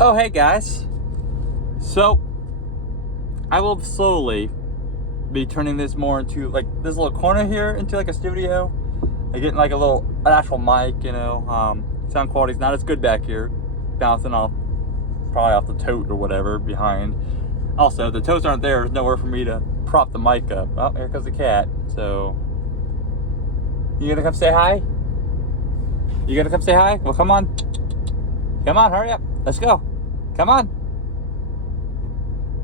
Oh, hey guys. So, I will slowly be turning this more into like this little corner here into like a studio. I get like an actual mic, sound quality's not as good back here, bouncing off probably off the tote or whatever behind. Also, the totes aren't there. There's nowhere for me to prop the mic up. Oh, here comes the cat. So, you gonna come say hi? You gonna come say hi? Well, come on. Come on, hurry up. Let's go. Come on.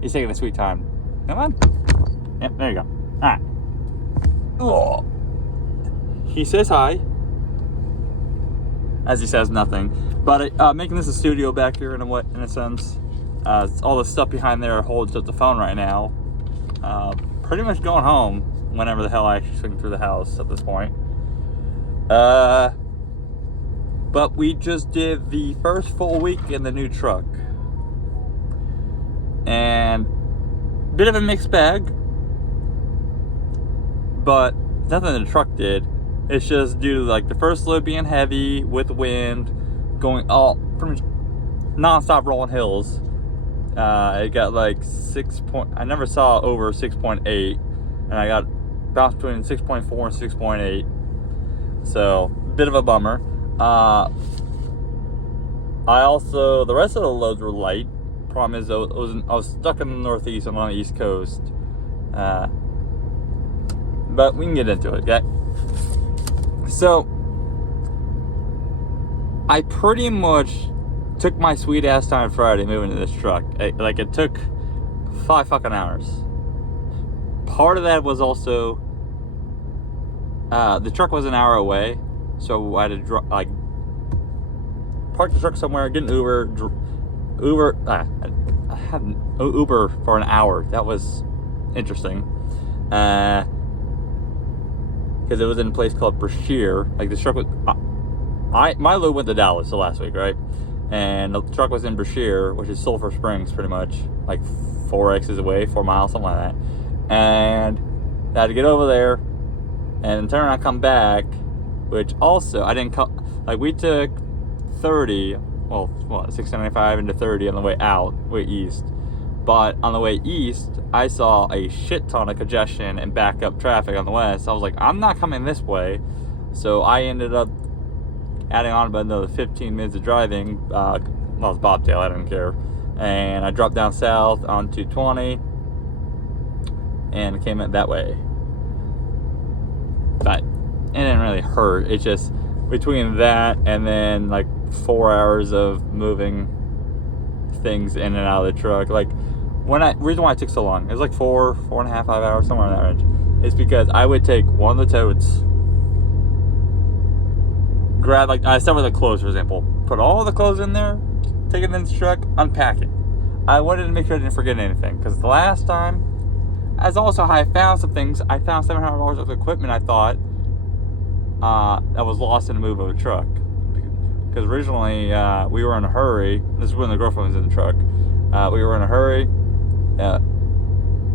He's taking a sweet time. Come on. Yep, there you go. Alright. Oh. He says hi. As he says nothing. But making this a studio back here in a sense. All the stuff behind there holds up the phone right now. Pretty much going home whenever the hell I actually swing through the house at this point. But we just did the first full week in the new truck. And bit of a mixed bag, but nothing the truck did. It's just due to like the first load being heavy with wind, going all pretty much non-stop rolling hills. It got like I never saw over 6.8, and I got bounced between 6.4 and 6.8. So bit of a bummer. The rest of the loads were light. Problem is, I was stuck in the Northeast. I'm on the East Coast. But we can get into it, okay? So, I pretty much took my sweet ass time Friday moving to this truck. It took 5 fucking hours. Part of that was also, the truck was an hour away. So I had to park the truck somewhere, get an Uber. I had an Uber for an hour. That was interesting. Because it was in a place called Brashear. Like the truck was, my load went to Dallas last week, right? And the truck was in Brashear, which is Sulphur Springs, pretty much, like 4 X's away, 4 miles, something like that. And I had to get over there, and turn around and come back. Which also, I didn't come, like we took 675 into 30 on the way way east. But on the way east, I saw a shit ton of congestion and backup traffic on the west. I was like, I'm not coming this way. So I ended up adding on about another 15 minutes of driving. It was bobtail, I didn't care. And I dropped down south on 220 and came in that way. But it didn't really hurt. It's just between that and then like 4 hours of moving things in and out of the truck. Like reason why it took so long, it was like 4.5, 5 hours, somewhere in that range. It's because I would take one of the totes, grab I start with the clothes, for example, put all the clothes in there, take it in the truck, unpack it. I wanted to make sure I didn't forget anything, because the last time, as also how I found some things, I found $700 of equipment I thought that was lost in the move of a truck. Because originally we were in a hurry. This is when the girlfriend was in the truck. We were in a hurry.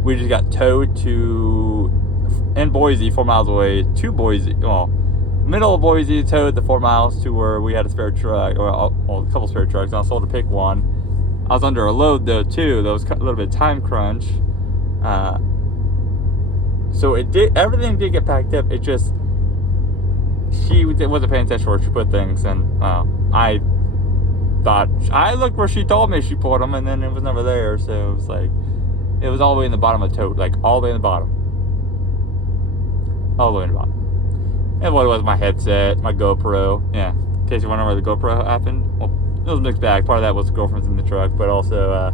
We just got towed in Boise, 4 miles away, to Boise. Well, middle of Boise, towed the 4 miles to where we had a spare truck, or a couple spare trucks. And I was told to pick one. I was under a load though too. That was a little bit of time crunch. So everything did get packed up. It just, she wasn't paying attention where she put things, and I looked where she told me she put them, and then it was never there. So it was like, it was all the way in the bottom of the tote, like all the way in the bottom, all the way in the bottom. And what it was, my headset, my GoPro. Yeah, in case you wonder where the GoPro happened. Well, it was a mixed bag. Part of that was the girlfriend's in the truck, but also,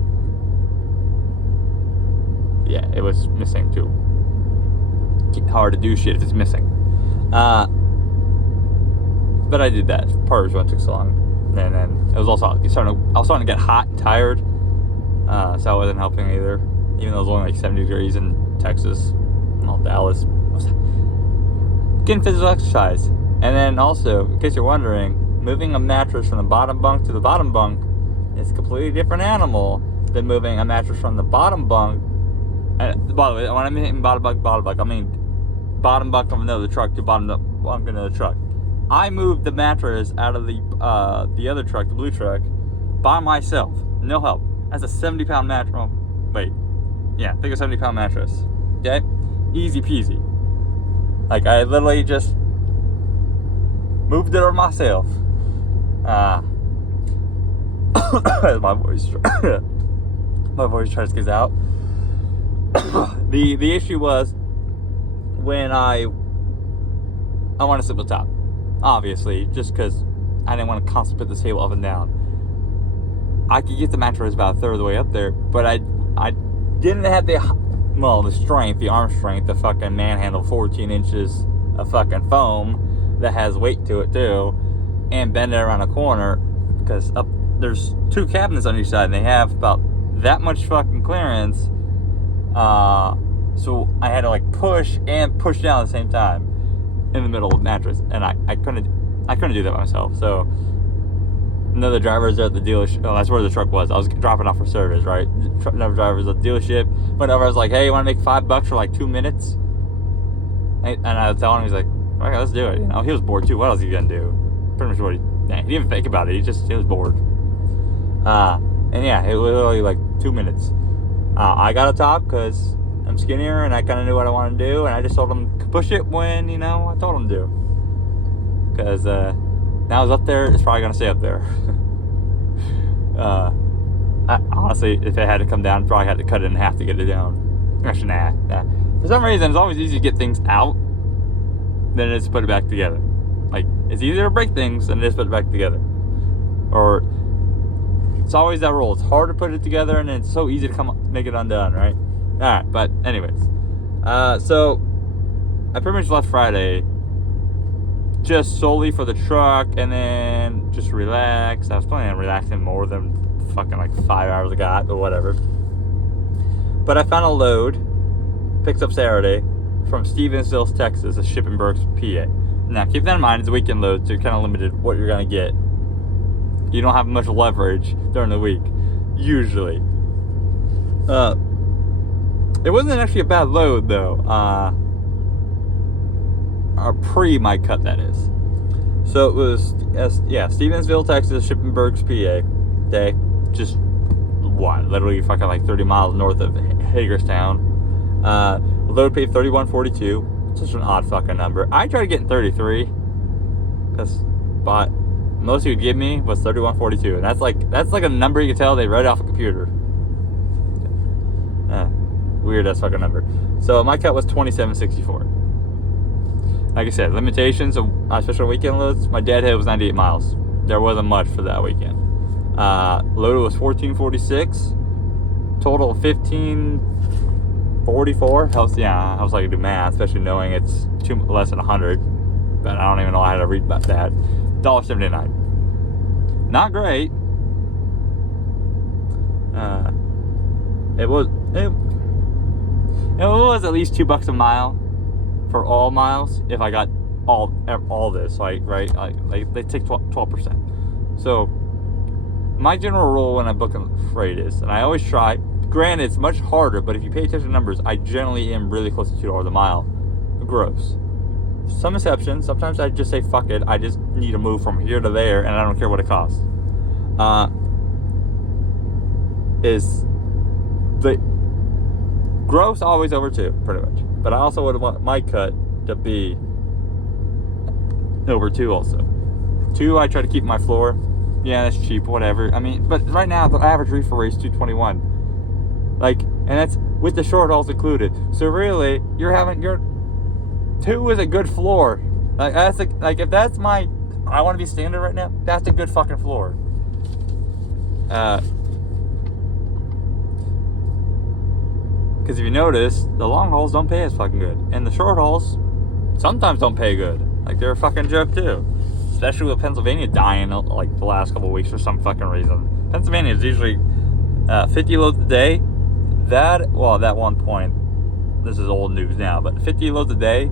yeah, it was missing too. Hard to do shit if it's missing. But I did that. Part of it took so long. And then it was also, I was starting to get hot and tired. So I wasn't helping either. Even though it was only like 70 degrees in Texas, not Dallas. I was getting physical exercise. And then also, in case you're wondering, moving a mattress from the bottom bunk to the bottom bunk is a completely different animal than moving a mattress from the bottom bunk. And by the way, when I mean bottom bunk, I mean bottom bunk from another truck to bottom bunk of another truck. I moved the mattress out of the other truck, the blue truck, by myself. No help. That's a 70-pound mattress. Oh, wait. Yeah, think a 70-pound mattress. Okay? Easy peasy. Like, I literally just moved it over myself. My voice tries to get out. The issue was when I want to sit on top, obviously, just because I didn't want to constantly put the table up and down. I could get the mattress about a third of the way up there, but I didn't have the strength, the arm strength, to fucking manhandle 14 inches of fucking foam that has weight to it too, and bend it around a corner, because there's 2 cabinets on each side, and they have about that much fucking clearance. So I had to like push and push down at the same time in the middle of the mattress, and I couldn't do that by myself. So another driver's there at the dealership. Oh, that's where the truck was. I was dropping off for service, right? Another driver's at the dealership. Went over. I was like, "Hey, you want to make $5 for like 2 minutes?" And I was telling him, he's like, "Okay, let's do it." You know, he was bored too. What else are you gonna do? Pretty much what he didn't even think about it. He was bored. And yeah, it was literally like 2 minutes. I got a top because I'm skinnier and I kind of knew what I wanted to do, and I just told him to push it when, I told him to. Because now it's up there, it's probably going to stay up there. Honestly, if it had to come down, probably had to cut it in half to get it down. Actually, nah. For some reason, it's always easy to get things out than it is to put it back together. Like, it's easier to break things than it is to put it back together. Or, it's always that rule. It's hard to put it together, and it's so easy to make it undone, right? Alright, but anyways. So, I pretty much left Friday just solely for the truck, and then just relax. I was planning on relaxing more than fucking like 5 hours I got, but whatever. But I found a load, picks up Saturday, from Stevensville, Texas, a Shippensburg, PA. Now, keep that in mind, it's a weekend load, so you're kind of limited what you're going to get. You don't have much leverage during the week, usually. It wasn't actually a bad load, though. My cut, that is. So it was, Stevensville, Texas, Shippensburg, PA. Okay, just literally fucking like 30 miles north of Hagerstown. Load paid $31.42. Such an odd fucking number. I tried getting 33, but most you would give me was $31.42, and that's like a number you can tell they read off a computer. Weird ass fucking number. So my cut was $27.64. Like I said, limitations, especially on weekend loads. My deadhead was 98 miles. There wasn't much for that weekend. Loaded was $14.46. Total $15.44. Helps, yeah, I was like to do math, especially knowing it's less than 100. But I don't even know how to read about that. $1.79. Not great. It was at least $2 a mile for all miles if I got all this, right? Like they take 12%. So my general rule when I book a freight is, and I always try. Granted, it's much harder, but if you pay attention to numbers, I generally am really close to $2 a mile gross. Some exceptions. Sometimes I just say fuck it. I just need to move from here to there, and I don't care what it costs. Is the gross always over 2, pretty much. But I also would want my cut to be over 2 also. 2, I try to keep my floor. Yeah, that's cheap, whatever. I mean, but right now the average reefer rate is 221. Like, and that's with the short hauls included. So really, your 2 is a good floor. Like if that's I want to be standard right now, that's a good fucking floor. Because if you notice, the long hauls don't pay as fucking good, and the short hauls sometimes don't pay good. Like, they're a fucking joke too. Especially with Pennsylvania dying like the last couple of weeks for some fucking reason. Pennsylvania is usually 50 loads a day. At that one point, this is old news now, but 50 loads a day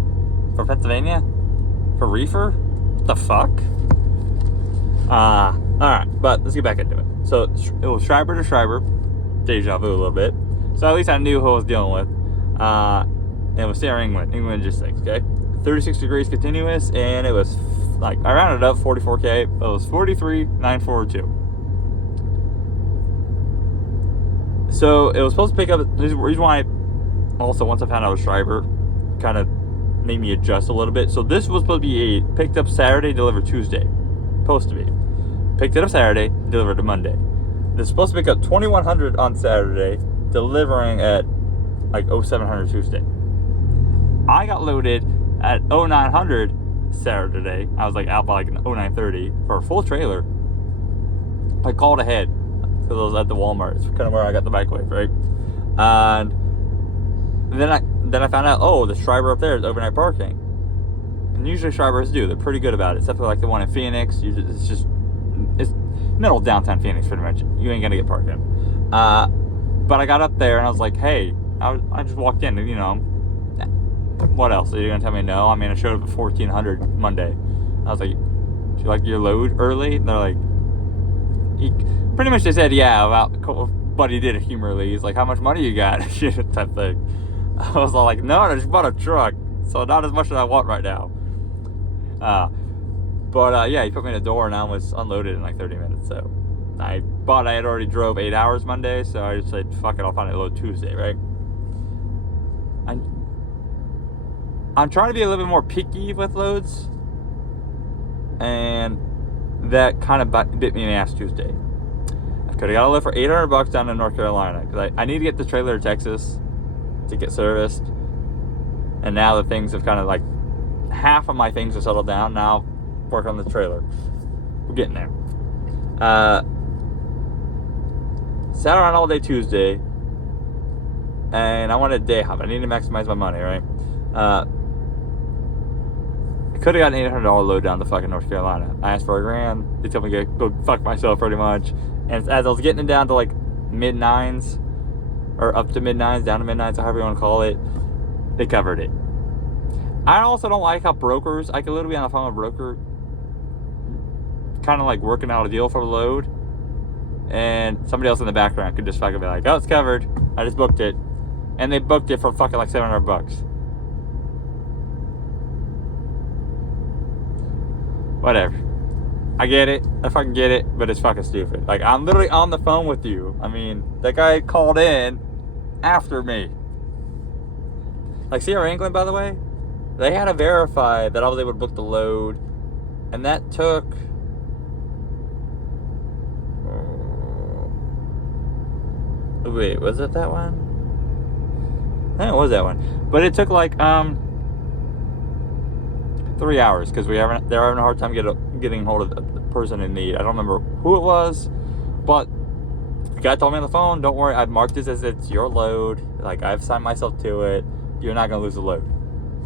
for Pennsylvania for reefer? What the fuck? Alright, but let's get back into it. So it was Schreiber to Schreiber, deja vu a little bit. So at least I knew who I was dealing with. And it was Sarah England Logistics, okay? 36 degrees continuous, and it was like, I rounded up 44K. It was 43,942. So it was supposed to pick up. The reason why, also once I found out it was Schreiber, kind of made me adjust a little bit. So this was supposed to be picked up Saturday, delivered Tuesday. Supposed to be. Picked it up Saturday, delivered to Monday. They're supposed to pick up 2100 on Saturday, delivering at like 0700 Tuesday. I got loaded at 0900 Saturday. I was like out by like 0930 for a full trailer. I called ahead because I was at the Walmart. It's kind of where I got the microwave, right? And then I found out, oh, the Schreiber up there is overnight parking. And usually Schreibers do. They're pretty good about it, except for like the one in Phoenix. It's middle downtown Phoenix, pretty much. You ain't gonna get parking. But I got up there and I was like, hey, I just walked in, you know. What else? Are you gonna tell me no? I mean, I showed up at 1400 Monday. I was like, do you like your load early? And they're like, pretty much they said, yeah, but he did it humorously. He's like, how much money you got? Type thing. I was all like, no, I just bought a truck, so not as much as I want right now. But yeah, he put me in the door and I was unloaded in like 30 minutes. So I had already drove 8 hours Monday, so I just said, fuck it, I'll find a load Tuesday, right? I'm trying to be a little bit more picky with loads, and that kind of bit me in the ass Tuesday. I could have got a load for $800 down in North Carolina, because I need to get the trailer to Texas to get serviced. And now the things have kind of like, half of my things have settled down. Now work on the trailer. We're getting there. Sat around all day Tuesday, and I wanted a day hop. I need to maximize my money, right? I could have got an $800 load down to fucking North Carolina. I asked for $1,000. They told me to go fuck myself pretty much. And as I was getting it down to like mid-9s, or up to mid-9s, down to mid-9s, however you want to call it, they covered it. I also don't like how brokers, I could literally be on the phone with a broker, kind of like working out a deal for a load, and somebody else in the background could just fucking be like, oh, it's covered. I just booked it. And they booked it for fucking like $700. Whatever. I get it. I fucking get it, but it's fucking stupid. Like, I'm literally on the phone with you. I mean, that guy called in after me. Like, CR England, by the way, they had to verify that I was able to book the load, and that took... Wait, was it that one? I think it was that one. But it took like 3 hours because they're having a hard time getting hold of the person in need. I don't remember who it was, but the guy told me on the phone, don't worry, I've marked this as it's your load. Like, I've signed myself to it. You're not going to lose the load.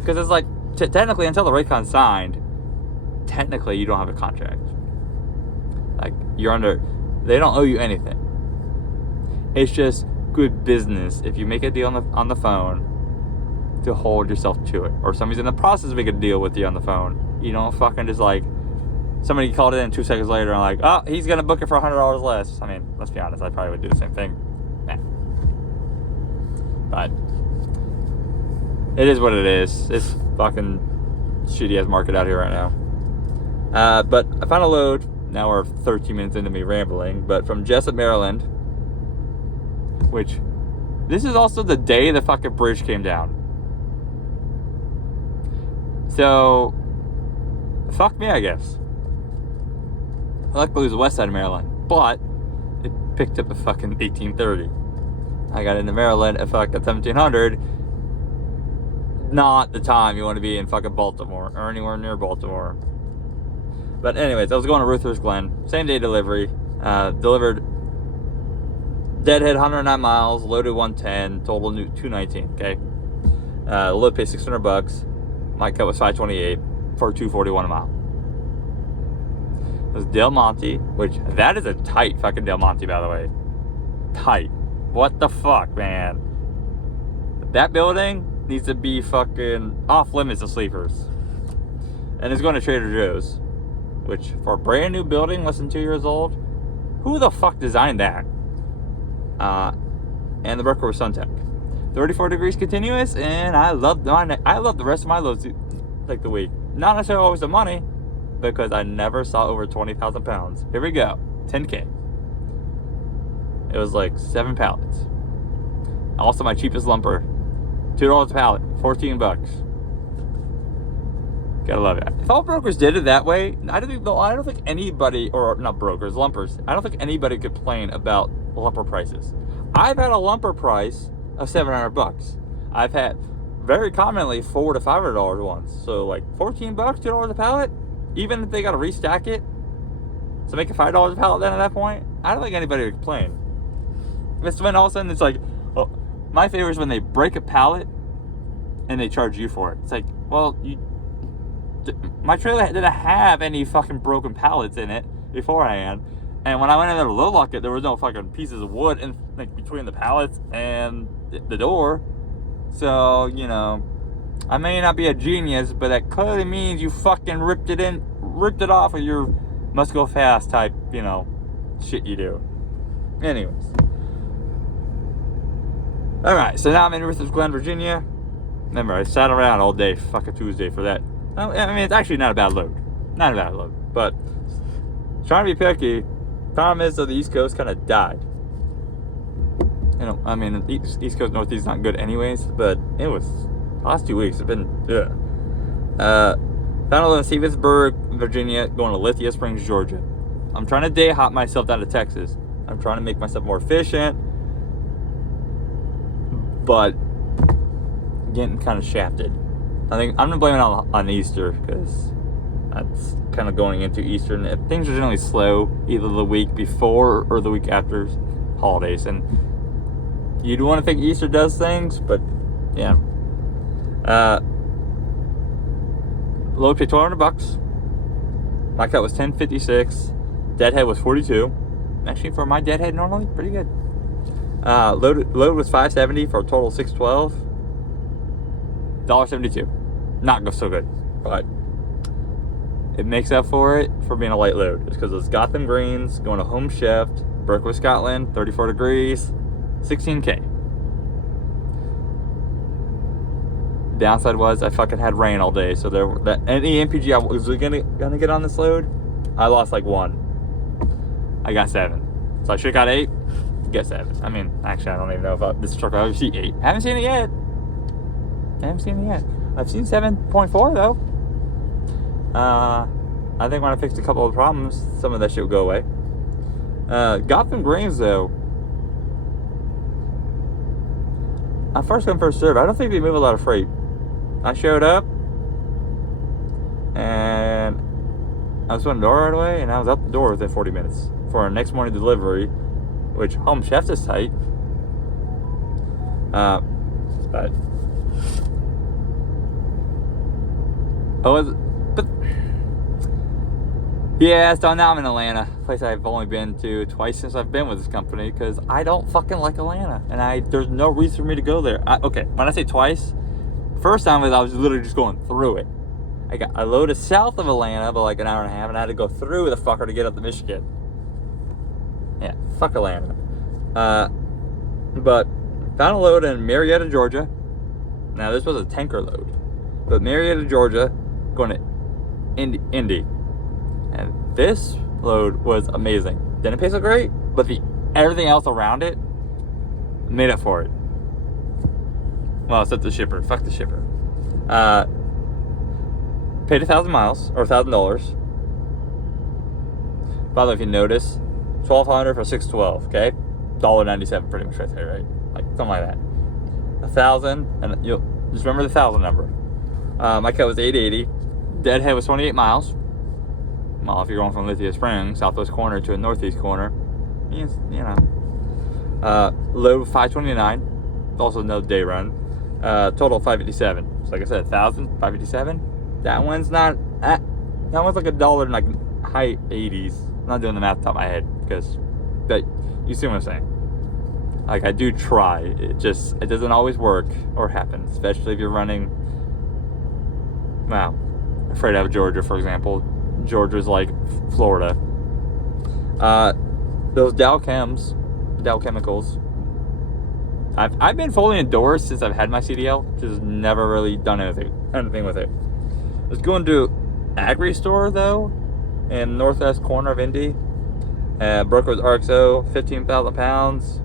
Because it's like, technically, until the Raycon's signed, technically you don't have a contract. Like, they don't owe you anything. It's just good business if you make a deal on the phone to hold yourself to it. Or somebody's in the process of making a deal with you on the phone. You don't fucking just like, somebody called in 2 seconds later and like, oh, he's going to book it for $100 less. I mean, let's be honest, I probably would do the same thing. Nah. But it is what it is. It's fucking shitty ass market out here right now. But I found a load. Now we're 13 minutes into me rambling. But from Jessup, Maryland, which, this is also the day the fucking bridge came down. So, fuck me, I guess. Luckily, it was the west side of Maryland, but it picked up at fucking 1830. I got into Maryland at fucking 1700. Not the time you want to be in fucking Baltimore or anywhere near Baltimore. But anyways, I was going to Ruther's Glen, same day delivery. Delivered deadhead 109 miles, loaded 110, total new 219. Okay, load pay $600. My cut was $528 for $241 a mile. It was Del Monte, which that is a tight fucking Del Monte, by the way. Tight. What the fuck, man? That building needs to be fucking off limits to sleepers. And it's going to Trader Joe's, which for a brand new building, less than 2 years old, who the fuck designed that? And the broker was Suntech. 34 degrees continuous, and I love the rest of my loads like the week. Not necessarily always the money, because I never saw over 20,000 pounds. Here we go, 10K. It was like 7 pallets. Also my cheapest lumper. $2 a pallet, 14 bucks. Gotta love it. If all brokers did it that way, I don't think anybody, or not brokers, lumpers, I don't think anybody could complain about lumper prices. I've had a lumper price of 700 bucks. I've had very commonly $400 to $500 ones. So like 14 bucks, $2 a pallet, even if they gotta restack it, so make it $5 a pallet then at that point, I don't think anybody would complain. It's when all of a sudden it's like, oh, my favorite is when they break a pallet and they charge you for it. It's like, well, my trailer didn't have any fucking broken pallets in it beforehand, and when I went in there to load lock it, there was no fucking pieces of wood in like between the pallets and the door. So, you know, I may not be a genius, but that clearly means you fucking ripped it off of your must go fast type, you know, shit you do. Anyways. Alright, so now I'm in Ruth's Glen, Virginia. Remember, I sat around all day, fucking Tuesday for that. I mean, it's actually not a bad load. Not a bad load. But, trying to be picky, problem is, though, the East Coast kind of died. You know, I mean, East Coast, Northeast is not good anyways, but it was, the last 2 weeks have been, found in Stevensburg, Virginia, going to Lithia Springs, Georgia. I'm trying to day hop myself down to Texas. I'm trying to make myself more efficient, but getting kind of shafted. I think I'm gonna blame it on Easter, because that's kind of going into Easter, and things are generally slow either the week before or the week after holidays. And you do want to think Easter does things, but yeah. Load paid $1,200. My cut was $10.56. Deadhead was $42. Actually, for my deadhead normally, pretty good. Load was $570 for a total of $612. $1.72. Not so good, but it makes up for it for being a light load. It's because it's Gotham Greens going to home shift, Berkeley, Scotland, 34 degrees, 16K. Downside was I fucking had rain all day, so any MPG I was gonna get on this load, I lost like 1. I got 7, so I should have got 8. Get 7. I mean, actually, I don't even know if this truck will ever see 8. Haven't seen it yet. I've seen 7.4 though. I think when I fixed a couple of problems, some of that shit will go away. Gotham Greens though, first come first serve. I don't think they move a lot of freight. I showed up and I was on the door right away, and I was out the door within 40 minutes for our next morning delivery, which home chef is tight. But yeah, so now I'm in Atlanta, a place I've only been to twice since I've been with this company, because I don't fucking like Atlanta, and there's no reason for me to go there. Okay, when I say twice, first time I was literally just going through it. I loaded south of Atlanta, but like an hour and a half, and I had to go through the fucker to get up to Michigan. Yeah, fuck Atlanta. But found a load in Marietta, Georgia. Now this was a tanker load, but Marietta, Georgia, going to Indy. And this load was amazing. Didn't pay so great, but everything else around it made up for it. Well, except the shipper. Fuck the shipper. Paid 1,000 miles, or $1,000. By the way, if you notice, $1,200 for $612, okay? $1.97 pretty much right there, right? Like, something like that. 1,000, and you'll just remember the 1,000 number. My cut was $880. Deadhead was 28 miles. Well, if you're going from Lithia Springs, southwest corner to a northeast corner, you know. Load 529, also no day run. Total 557. So like I said, 1,000, 557. That one's not. That one's like $1 in like high 80s. I'm not doing the math off the top of my head, but you see what I'm saying. Like, I do try. It doesn't always work or happen, especially if you're running. Well, afraid out of Georgia, for example. Georgia's like Florida. Those Dow Chemicals. I've been fully endorsed since I've had my CDL. Just never really done anything with it. I was going to Agri Store though, in northwest corner of Indy. Broker was RXO, 15,000 pounds.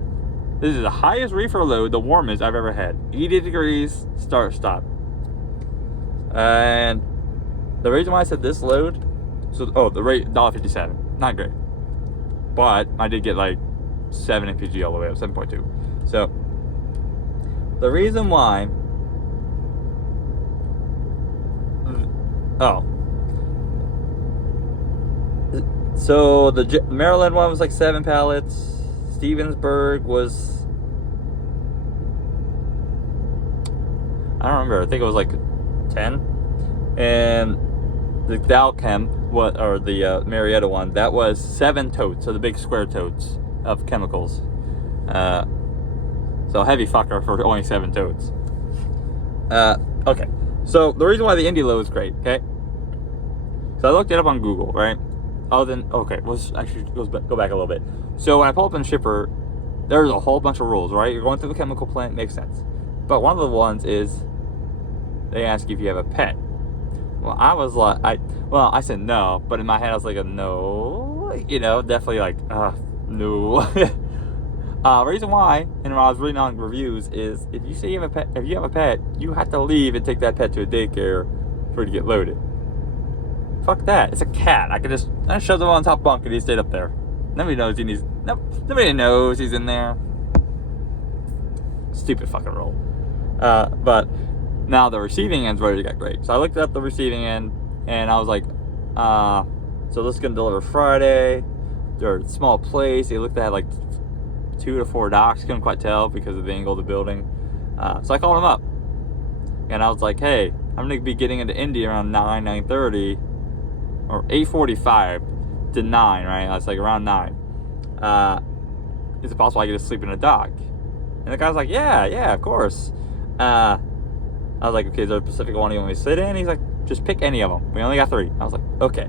This is the highest reefer load, the warmest I've ever had. 80 degrees, start, stop. And the reason why I said this load, the rate, $1.57. Not great. But I did get like 7 mpg all the way up, 7.2. So, the reason why, so the Maryland one was like 7 pallets. Stevensburg was, I don't remember, I think it was like 10. And the Dalchem, the Marietta one, that was 7 totes, so the big square totes of chemicals. So heavy fucker for only 7 totes. Okay, so the reason why the Indy load is great, okay? So I looked it up on Google, right? Let's actually go back a little bit. So when I pull up in Shipper, there's a whole bunch of rules, right? You're going through the chemical plant, makes sense. But one of the ones is they ask you if you have a pet. Well, I was like, I said no, but in my head I was like, no, definitely like, no. Reason why, and when I was reading on reviews, is if you say you have a pet, you have to leave and take that pet to a daycare for it to get loaded. Fuck that. It's a cat. I shove him on top bunk and he stayed up there. Nobody knows he's in there. Stupid fucking rule. But now the receiving end's ready to get great. So I looked up the receiving end and I was like, so this is gonna deliver Friday. They're a small place. They looked at like 2 to 4 docks. Couldn't quite tell because of the angle of the building. So I called him up and I was like, hey, I'm gonna be getting into Indy around 9:30 or 8:45 to 9, right? That's like around 9. Is it possible I get to sleep in a dock? And the guy's like, yeah, of course. I was like, okay, is there a specific one you want me to sit in? He's like, just pick any of them. We only got 3. I was like, okay.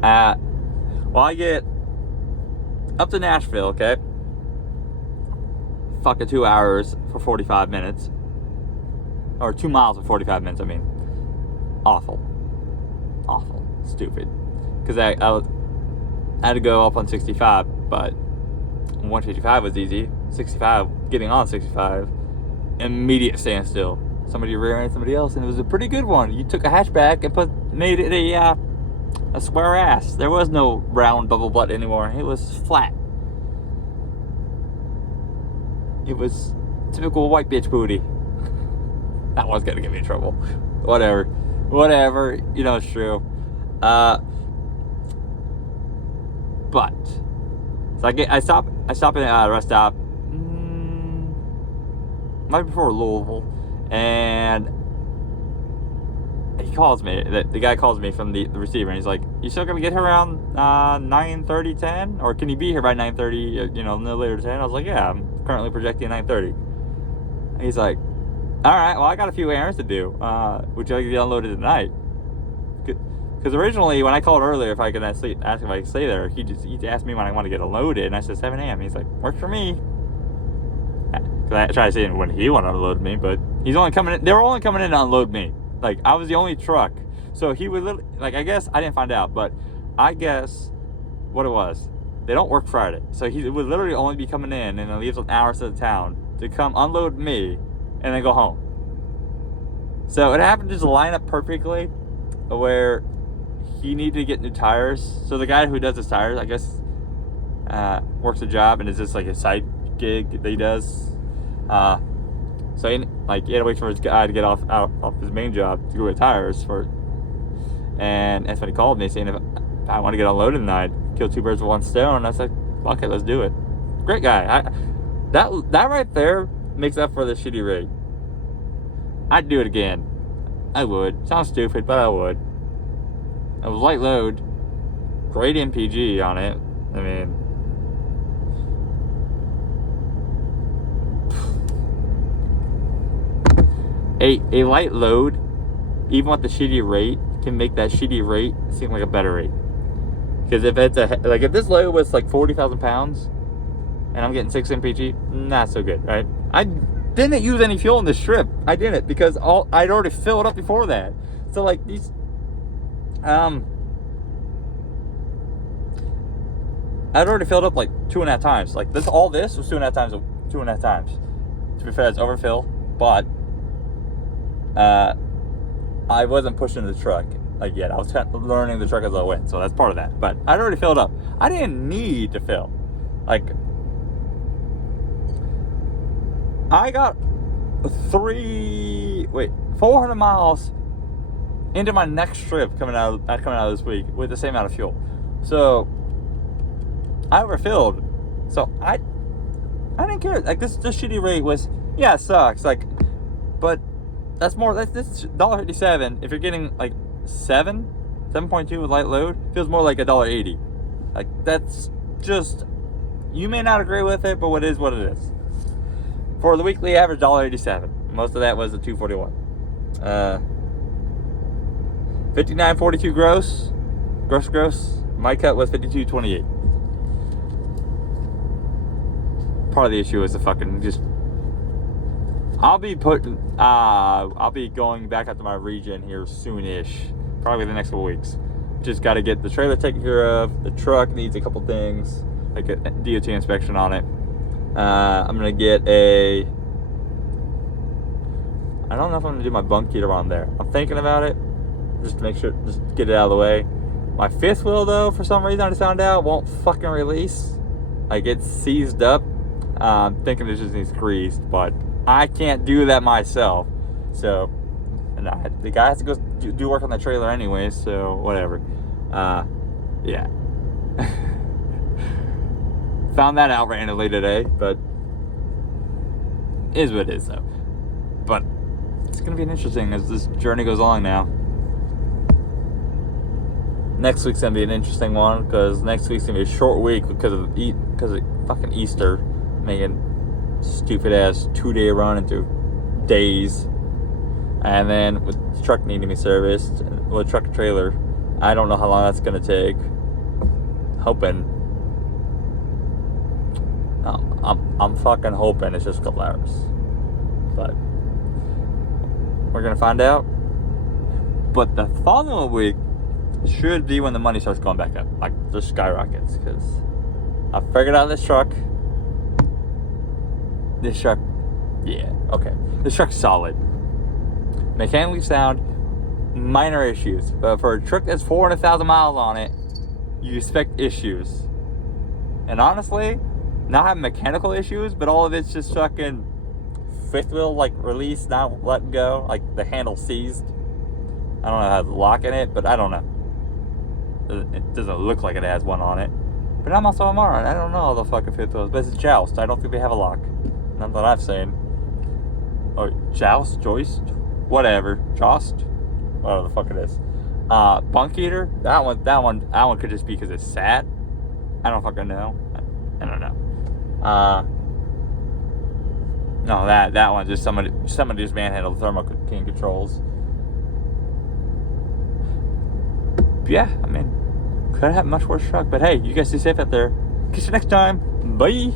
Well, I get up to Nashville, okay? Fucking 2 hours for 45 minutes. Or 2 miles for 45 minutes, I mean. Awful. Stupid. Because I had to go up on 65, but 155 was easy. 65, getting on 65, immediate standstill. Somebody rear-ended somebody else, and it was a pretty good one. You took a hatchback and made it a square ass. There was no round bubble butt anymore. It was flat. It was typical white bitch booty. That was gonna get me in trouble. Whatever. It's true. But so I stop at a rest stop right before Louisville, and he calls me. The guy calls me from the receiver, and he's like, "You still gonna get here around 9:30, 10, or can you be here by 9:30? No later than 10?" I was like, "Yeah, I'm currently projecting 9:30." And he's like, "All right, well, I got a few errands to do. Would you like to get unloaded tonight?" Because originally, when I called earlier, if I could ask if I could stay there, he asked me when I want to get unloaded, and I said 7 a.m. He's like, "Works for me." Because I tried to say when he wanted to unload me, but he's only coming in. They were only coming in to unload me. Like, I was the only truck, so he would literally, like, I guess I didn't find out, but I guess what it was, they don't work Friday, so he would literally only be coming in and then leaves an hour to the town to come unload me and then go home. So it happened to just line up perfectly where he needed to get new tires. So the guy who does his tires, I guess, works a job and is just like a side gig that he does. So he had to wait for his guy to get off his main job to go get tires for it. And that's when he called me saying if I want to get unloaded tonight, kill 2 birds with 1 stone. And I was like, fuck it, let's do it. Great guy. That right there makes up for the shitty rate. I'd do it again. I would. Sounds stupid, but I would. It was light load, great MPG on it. I mean, a light load, even with the shitty rate, can make that shitty rate seem like a better rate. Because if if this load was like 40,000 pounds, and I'm getting 6 MPG, not so good, right? I didn't use any fuel in this trip. I didn't, because I'd already filled up before that. So like these. I'd already filled up like 2.5 times. Like all this was 2.5 times 2.5 times. To be fair, it's overfill, but I wasn't pushing the truck like yet. I was kind of learning the truck as I went, so that's part of that. But I'd already filled up. I didn't need to fill. Like, I got 400 miles into my next trip coming out of this week with the same amount of fuel. So I overfilled. So I didn't care. Like, this shitty rate was, yeah, it sucks. Like, but that's $1.57. If you're getting like 7.2 with light load, feels more like $1.80. Like, that's just, you may not agree with it, but what is what it is. For the weekly average, $1.87. Most of that was the 241. 59.42 gross. My cut was 52.28. Part of the issue is the fucking just. I'll be going back out to my region here soonish, probably the next couple weeks. Just got to get the trailer taken care of. The truck needs a couple things, like a DOT inspection on it. I'm gonna get I don't know if I'm gonna do my bunk heater on there. I'm thinking about it, just to make sure, just get it out of the way. My fifth wheel, though, for some reason I just found out, won't fucking release. Like, it's seized up. I'm thinking it just needs greased, but I can't do that myself. So, and the guy has to go do work on the trailer anyway, so whatever. Yeah. Found that out randomly today, but it is what it is, though. But it's going to be interesting as this journey goes along now. Next week's going to be an interesting one, because next week's going to be a short week because of fucking Easter, making stupid ass 2-day run into days. And then with the truck needing to be serviced, with truck and trailer, I don't know how long that's going to take. Hoping. I'm fucking hoping it's just a couple hours. But we're going to find out. But the following week should be when the money starts going back up. Like, just skyrockets. Because I figured out this truck. Yeah, okay. This truck's solid. Mechanically sound, minor issues. But for a truck that's 400,000 miles on it, you expect issues. And honestly, not having mechanical issues, but all of it's just fucking fifth wheel, like, release, not letting go. Like, the handle seized. I don't know how to lock in it, but I don't know. It doesn't look like it has one on it. But I'm also a moron. I don't know how the fucking fifth wheel is. But it's Joust. I don't think they have a lock. Not that I've seen. Or Joust? Joist? Whatever. Joust? Whatever the fuck it is. Bunk heater? That one could just be because it's sat. I don't fucking know. I don't know. No, that one just somebody just manhandled the Thermo King controls. But yeah, I mean, could have much worse truck. But hey, you guys stay safe out there. Catch you next time. Bye.